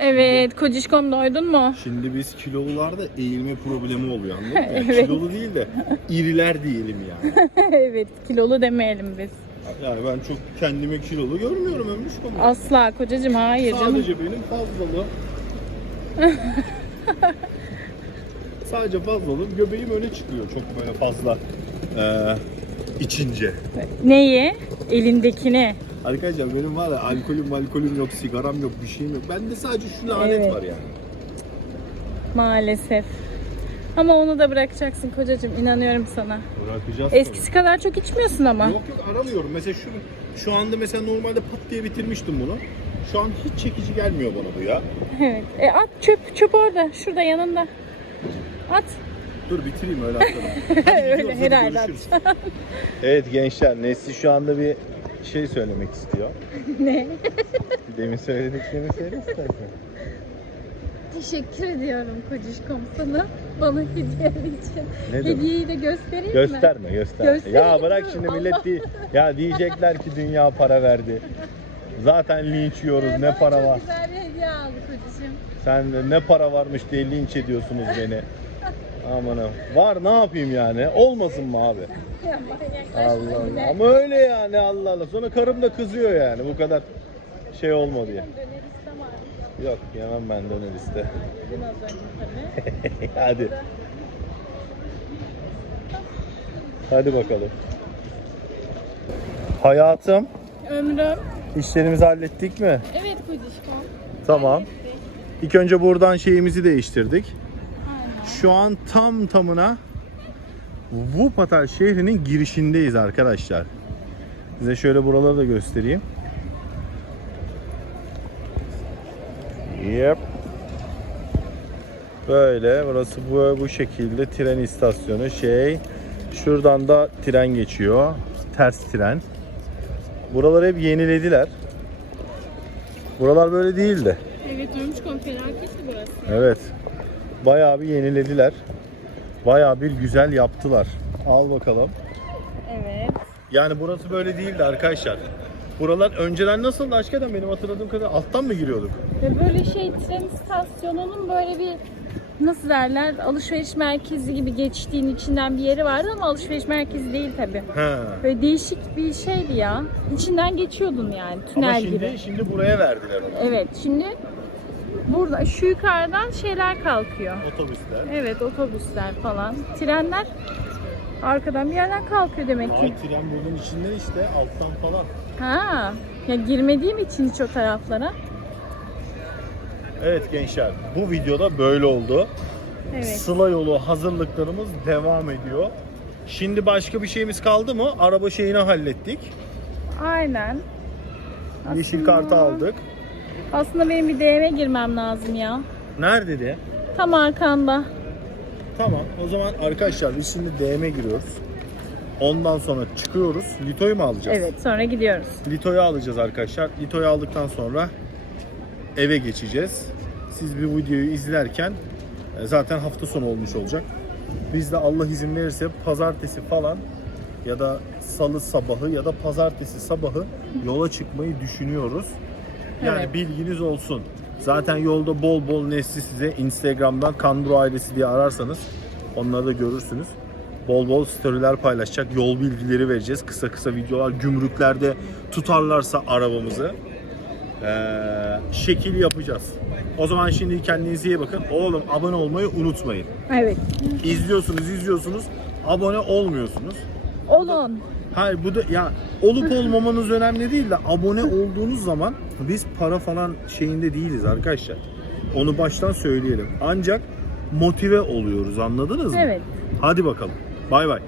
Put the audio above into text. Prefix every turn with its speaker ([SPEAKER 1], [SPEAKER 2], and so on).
[SPEAKER 1] Evet, kocişkom doydun mu?
[SPEAKER 2] Şimdi biz kilolularda eğilme problemi oluyor anladın mı? Yani
[SPEAKER 1] Evet.
[SPEAKER 2] Kilolu değil de iriler diyelim yani.
[SPEAKER 1] evet, kilolu demeyelim biz.
[SPEAKER 2] Yani ben çok kendime kilolu görmüyorum ömrüş konu.
[SPEAKER 1] Asla kocacığım hayır canım.
[SPEAKER 2] Sadece benim fazlalığım. Sadece fazlalığım göbeğim öne çıkıyor çok böyle fazla eee içince.
[SPEAKER 1] Neyi? Elindekini.
[SPEAKER 2] Arkadaşlar benim var ya alkolüm alkolüm yok, sigaram yok, bir şeyim yok. Bende sadece şu lanet
[SPEAKER 1] Evet.
[SPEAKER 2] var yani.
[SPEAKER 1] Maalesef. Ama onu da bırakacaksın kocacığım inanıyorum sana.
[SPEAKER 2] Bırakacağız.
[SPEAKER 1] Eskisi kadar çok içmiyorsun ama.
[SPEAKER 2] Yok yok aramıyorum. Mesela şu şu anda mesela normalde pat diye bitirmiştim bunu. Şu an hiç çekici gelmiyor bana bu ya.
[SPEAKER 1] Evet. E at çöp çöp orada. Şurada yanında. At.
[SPEAKER 2] Dur bitireyim öyle atalım.
[SPEAKER 1] Öyle herhalde at.
[SPEAKER 2] evet gençler Nesli şu anda bir şey söylemek istiyor.
[SPEAKER 1] ne?
[SPEAKER 2] Demin söylediklerini söyle istersen.
[SPEAKER 1] Teşekkür ediyorum kocişkom sana. Bana hediye için.
[SPEAKER 2] Ne?
[SPEAKER 1] Hediyeyi de göstereyim mi?
[SPEAKER 2] Gösterme gösterme. Ya bırak şimdi
[SPEAKER 1] Allah.
[SPEAKER 2] millet değil. Ya diyecekler ki dünya para verdi. Zaten linç yiyoruz
[SPEAKER 1] Ee,
[SPEAKER 2] ne para
[SPEAKER 1] çok
[SPEAKER 2] var.
[SPEAKER 1] güzel bir hediye aldı kocacığım.
[SPEAKER 2] Sen de ne para varmış diye linç ediyorsunuz beni. Aman ha. Var ne yapayım yani? Olmasın mı abi? Allah. Allah. Ama öyle yani Allah Allah. Sonra karım da kızıyor yani bu kadar şey olma diye. Yok yemem ben döner iste. Hadi. Hadi bakalım. Hayatım,
[SPEAKER 1] Ömrüm.
[SPEAKER 2] işlerimizi hallettik mi?
[SPEAKER 1] Evet kocişkom.
[SPEAKER 2] Tamam. İlk önce buradan şeyimizi değiştirdik. Şu an tam tamına Wuppertal şehrinin girişindeyiz arkadaşlar. Size şöyle buraları da göstereyim. Yep. Böyle burası bu bu şekilde tren istasyonu şey. Şuradan da tren geçiyor. Ters tren. Buraları hep yenilediler. Buralar böyle değildi.
[SPEAKER 1] Evet Ömrüşkom felaketti burası.
[SPEAKER 2] Evet. Bayağı bir yenilediler. Bayağı bir güzel yaptılar. Al bakalım.
[SPEAKER 1] Evet.
[SPEAKER 2] Yani burası böyle değildi arkadaşlar. Buralar önceden nasıldı aşkeden benim hatırladığım kadar alttan mı giriyorduk?
[SPEAKER 1] Ve böyle şey tren istasyonunun böyle bir nasıl derler alışveriş merkezi gibi geçtiğin içinden bir yeri vardı ama alışveriş merkezi değil tabi. Böyle değişik bir şeydi ya. İçinden geçiyordun yani tünel
[SPEAKER 2] Ama şimdi
[SPEAKER 1] gibi.
[SPEAKER 2] şimdi buraya verdiler onu.
[SPEAKER 1] Evet şimdi burada şu yukarıdan şeyler kalkıyor.
[SPEAKER 2] Otobüsler.
[SPEAKER 1] Evet otobüsler falan. Trenler arkadan bir yerden kalkıyor demek ki.
[SPEAKER 2] Ay tren bunun içinde işte alttan falan.
[SPEAKER 1] Ha. Ya girmediğim için hiç o taraflara.
[SPEAKER 2] Evet gençler bu videoda böyle oldu.
[SPEAKER 1] Evet.
[SPEAKER 2] Sıla yolu hazırlıklarımız devam ediyor. Şimdi başka bir şeyimiz kaldı mı? Araba şeyini hallettik.
[SPEAKER 1] Aynen.
[SPEAKER 2] Yeşil
[SPEAKER 1] Aslında-
[SPEAKER 2] kartı aldık.
[SPEAKER 1] Aslında benim bir DM'e girmem lazım ya.
[SPEAKER 2] Nerede de?
[SPEAKER 1] Tam arkanda.
[SPEAKER 2] Tamam. O zaman arkadaşlar biz şimdi DM'e giriyoruz. Ondan sonra çıkıyoruz. Lito'yu mu alacağız?
[SPEAKER 1] Evet sonra gidiyoruz.
[SPEAKER 2] Lito'yu alacağız arkadaşlar. Lito'yu aldıktan sonra eve geçeceğiz. Siz bir videoyu izlerken e, zaten hafta sonu olmuş olacak. Biz de Allah izin verirse pazartesi falan ya da salı sabahı ya da pazartesi sabahı yola çıkmayı düşünüyoruz. Yani
[SPEAKER 1] Evet.
[SPEAKER 2] bilginiz olsun. Zaten yolda bol bol nesli size Instagram'dan Kandro ailesi diye ararsanız onları da görürsünüz. Bol bol storyler paylaşacak, yol bilgileri vereceğiz. Kısa kısa videolar, gümrüklerde tutarlarsa arabamızı ee, şekil yapacağız. O zaman şimdi kendinize iyi bakın. Oğlum abone olmayı unutmayın.
[SPEAKER 1] Evet.
[SPEAKER 2] İzliyorsunuz, izliyorsunuz, abone olmuyorsunuz.
[SPEAKER 1] Olun.
[SPEAKER 2] Hayır bu da ya olup olmamanız önemli değil de abone olduğunuz zaman biz para falan şeyinde değiliz arkadaşlar. Onu baştan söyleyelim. Ancak motive oluyoruz anladınız mı?
[SPEAKER 1] Evet.
[SPEAKER 2] Hadi bakalım. Bay bay.